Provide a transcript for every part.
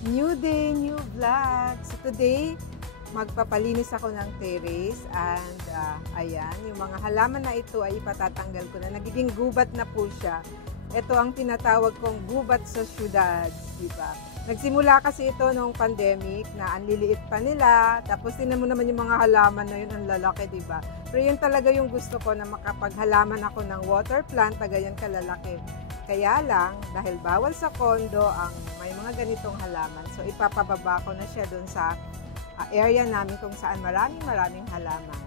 New day, new vlog. So today, magpapalinis ako ng terrace and ayan, yung mga halaman na ito ay ipatatanggal ko na. Nagiging gubat na po siya. Ito ang tinatawag kong gubat sa syudad, di ba? Nagsimula kasi ito nung pandemic na ang liliit pa nila. Tapos tinan mo naman yung mga halaman na yun, ang lalaki, di ba? Pero yun talaga yung gusto ko na makapaghalaman ako ng water plant na ganyan kalalaki. Kaya lang, dahil bawal sa kondo ang may mga ganitong halaman, so ipapababa ko na siya dun sa area namin kung saan maraming halaman.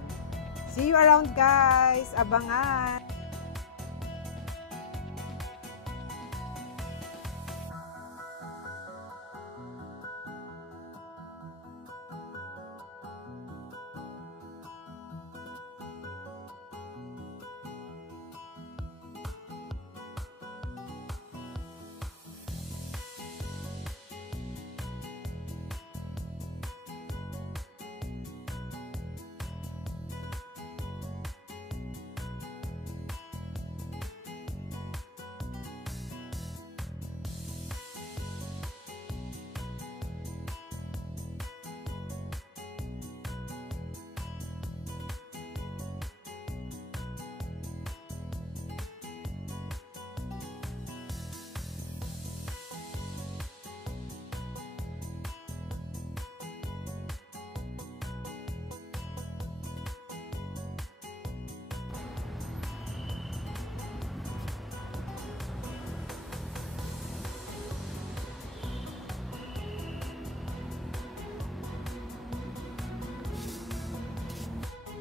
See you around guys! Abangan!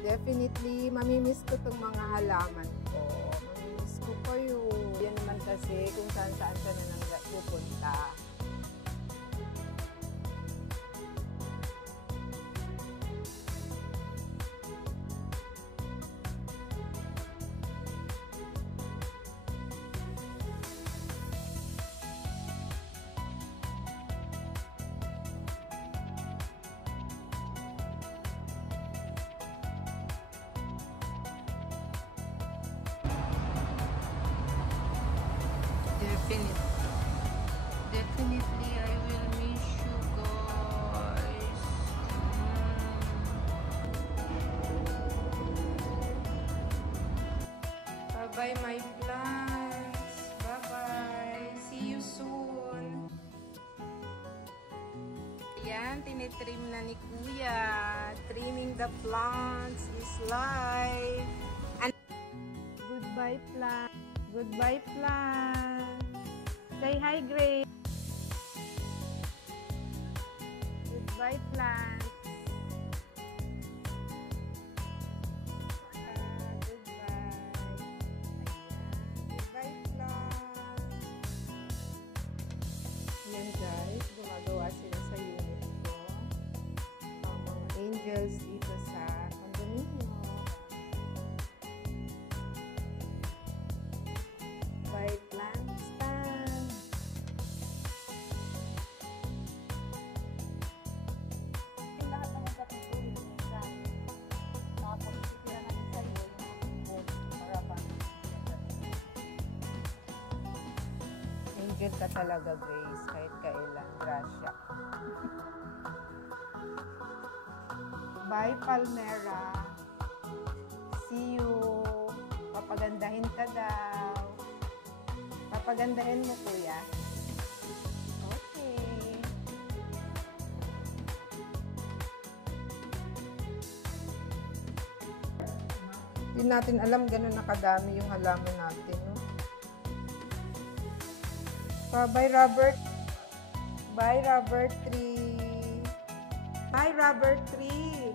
Definitely, mamimiss ko itong mga halaman ko. Mamimiss ko kayo. Yan naman kasi kung saan-saan ka na nang pupunta. Definitely, I will miss you guys. Bye-bye my plants. Bye-bye. See you soon. Ayan, tinitrim na ni Kuya. Trimming the plants is life. And goodbye plants. Goodbye plants. Say hi, Grace. Goodbye, plants. Goodbye. Ayan. Goodbye, plants. Ayan, guys. Gumagawa sila sa unit ko. Mga angels dito sa condominium. Goodbye, plants. Angel ka talaga, Grace, kahit kailan. Grasya. Bye, Palmera. See you. Papagandahin ka daw. Papagandahin mo, Kuya. Okay. Hindi natin alam ganun nakadami yung halaman natin, no? Bye, Robert. Bye, Robert tree. Bye, Robert tree.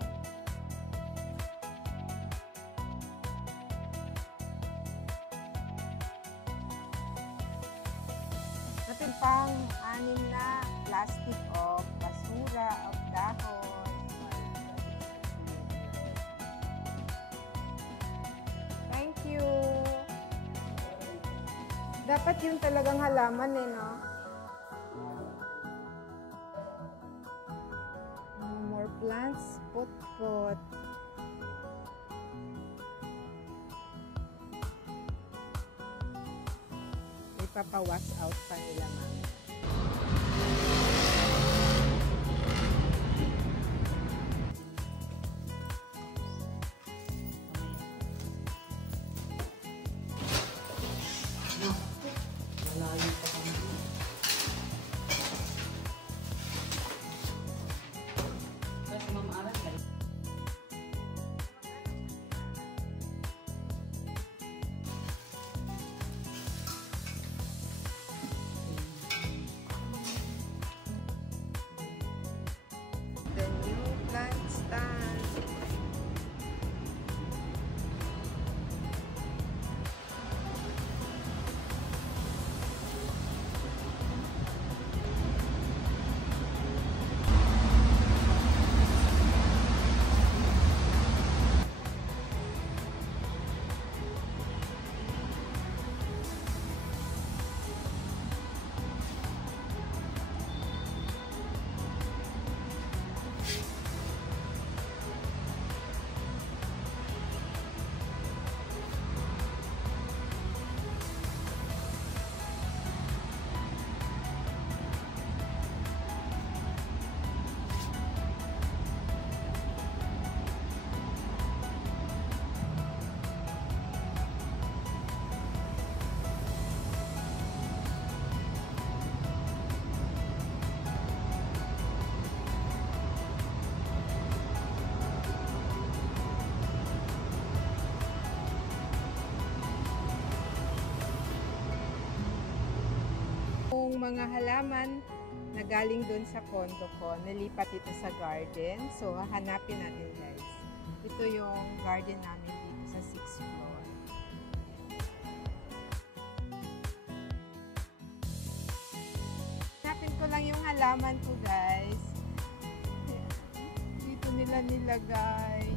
Natin pang anim na plastic of basura, of dahon. Thank you. Dapat yun talagang halaman eh, no? More plants, pot. Ipapa-wash out pa nila, ma'am. yung mga halaman na galing doon sa condo ko, nilipat ito sa garden. So, hanapin natin guys. Ito yung garden namin dito sa 6th floor. Hanapin ko lang yung halaman ko guys. Dito nila nilagay.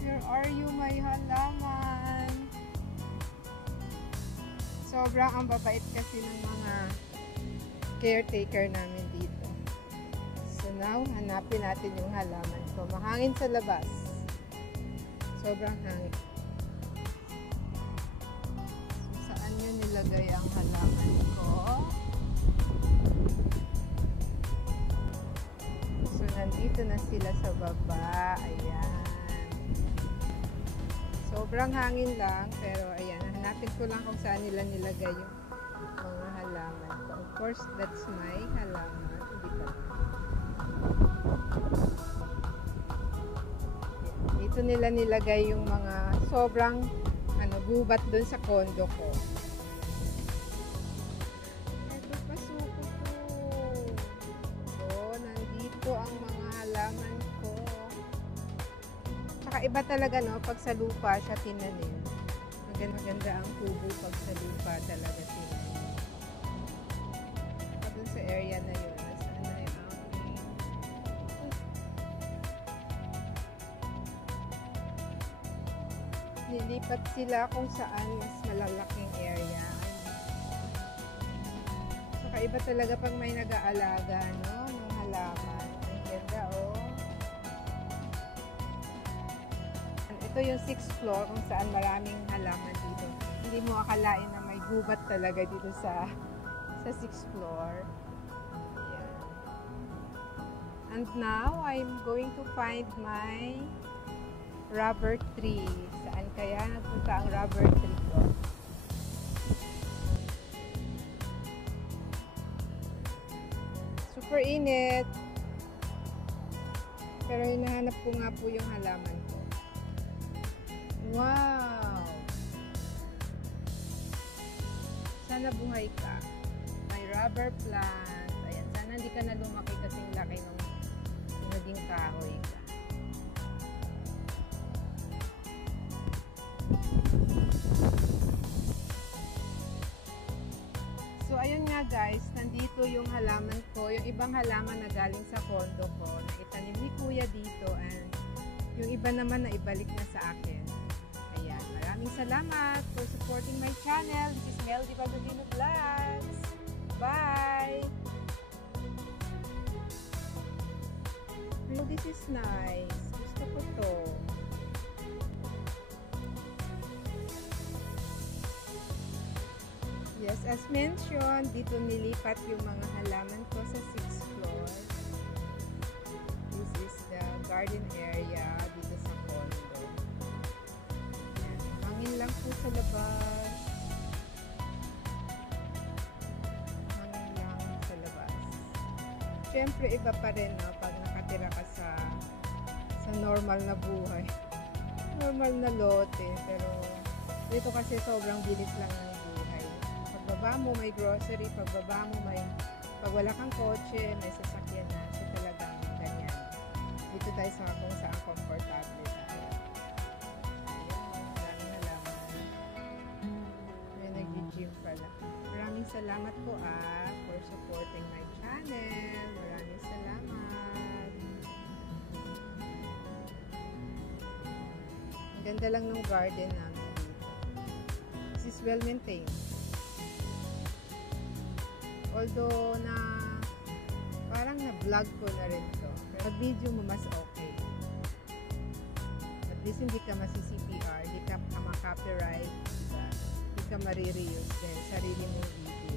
Where are you, my halaman? Sobrang ang babait kasi ng mga caretaker namin dito. So now, hanapin natin yung halaman ko. Mahangin sa labas. Sobrang hangin. So, saan nyo nilagay ang halaman ko? So, nandito na sila sa baba. Ayan. Sobrang hangin lang, pero ayan, hanapin ko lang kung saan nila nilagay yung mga halaman ko. Of course, that's my halaman. Hindi pa. Dito nila nilagay yung mga sobrang gubat dun sa condo ko. Ito, pasuko ko. So, nandito ang mga halaman ko. Tsaka iba talaga, no? Pag sa lupa siya tinanim. Maganda ang tubo pag sa lupa talaga tinanim. Doon sa area na yun. Nasaan na yung aking? Nilipat sila kung saan mas malalaking area. Tsaka iba talaga pag may nag-aalaga, no? Ng halaman. Ang ganda, oh. Ito yung 6th floor kung saan maraming halaman dito. Hindi mo akalain na may gubat talaga dito sa 6th floor. Ayan. And now, I'm going to find my rubber tree. Saan kaya nagpunta ang rubber tree ko? Super init. Pero hinahanap ko nga po yung halaman ko. Wow! Sana buhay ka. May rubber plant. Ayan, sana hindi ka na lumaki kasing laki nung naging kahoy ka. So, ayun nga guys, nandito yung halaman ko. Yung ibang halaman na galing sa condo ko, na itanim ni Kuya dito, and yung iba naman na ibalik na sa akin. Maraming salamat for supporting my channel. This is Meldy Balduino Vlogs. Bye! Oh, this is nice. Gusto ko to. Yes, as mentioned, dito nilipat yung mga halaman ko sa 6th floor. This is the garden area dito sa condo. Hangin lang po sa labas. Hangin lang sa labas. Siyempre, iba pa rin, no? Pag nakatira ka sa normal na buhay. Normal na lote. Pero, dito kasi sobrang bilis lang ng buhay. Pagbaba mo, may grocery. Pagbaba mo, pag wala kang kotse, may sasakyan na. So, talagang ganyan. Dito tayo sa kung saan komportable tayo. Gym pala. Maraming salamat po for supporting my channel. Maraming salamat. Ang ganda lang ng garden namin dito. This is well maintained. Although parang na-vlog ko na rin to. Pero video mo mas okay. At least hindi ka masi-CPR, hindi ka ma-copyright, ka marireuse din sarili mong video.